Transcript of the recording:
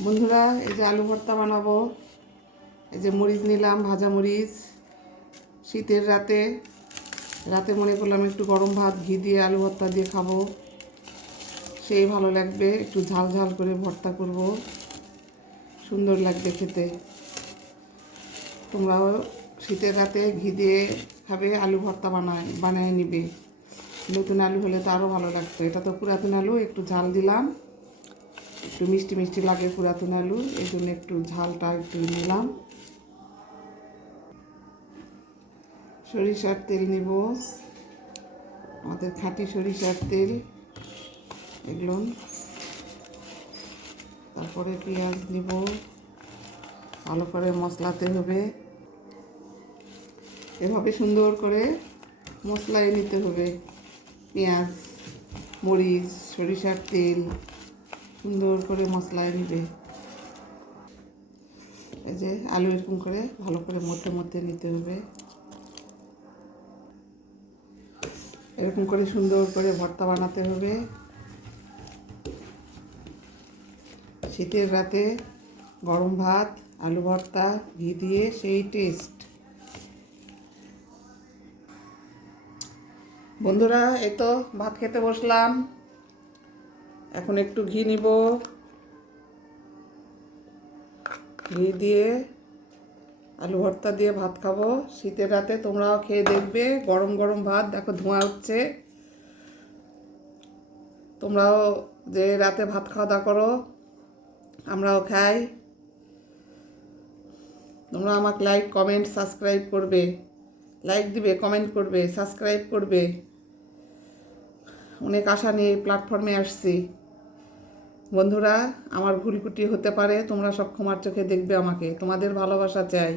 বন্ধুরা, এই যে আলু ভর্তা বানাবো। এই যে মরিচ নিলাম, ভাজা মরিচ। শীতের রাতে রাতে মনে করলাম একটু গরম ভাত ঘি দিয়ে আলু ভর্তা দিয়ে খাবো, সেই ভালো লাগবে। একটু ঝাল ঝাল করে ভর্তা করব, সুন্দর লাগবে খেতে। তোমরাও শীতের রাতে ঘি দিয়ে খাবে, আলু ভর্তা বানায় নিবে। নতুন আলু হলে তো আরও ভালো লাগতো। এটা তো পুরাতন আলু, একটু ঝাল দিলাম, একটু মিষ্টি মিষ্টি লাগে পুরাতন আলু, এই জন্য একটু ঝালটা একটু নিলাম। সরিষার তেল নিব, আমাদের খাঁটি সরিষার তেল এগুলো। তারপরে পেঁয়াজ নিব, ভালো করে মশলাতে হবে। এভাবে সুন্দর করে মশলায় নিতে হবে। পেঁয়াজ, মরিচ, সরিষার তেল সুন্দর করে মশলায় নিবে। এই যে আলু এরকম করে ভালো করে মধ্যে মধ্যে নিতে হবে। এরকম করে সুন্দর করে ভর্তা বানাতে হবে। শীতের রাতে গরম ভাত, আলু ভর্তা, ঘি দিয়ে সেই টেস্ট। বন্ধুরা, এই তো ভাত খেতে বসলাম। এখন একটু ঘি নিব, ঘি দিয়ে আলু ভর্তা দিয়ে ভাত খাবো। শীতের রাতে তোমরাও খেয়ে দেখবে। গরম গরম ভাত, দেখো ধোঁয়া উঠছে। তোমরাও যে রাতে ভাত খাওয়া দাওয়া করো, আমরাও খাই। তোমরা আমাকে লাইক, কমেন্ট, সাবস্ক্রাইব করবে। লাইক দিবে, কমেন্ট করবে, সাবস্ক্রাইব করবে। অনেক আশা নিয়ে এই প্ল্যাটফর্মে আসছি। বন্ধুরা, আমার ভুল ত্রুটি হতে পারে, তোমরা সব ক্ষমার চোখে দেখবে আমাকে। তোমাদের ভালোবাসা চাই।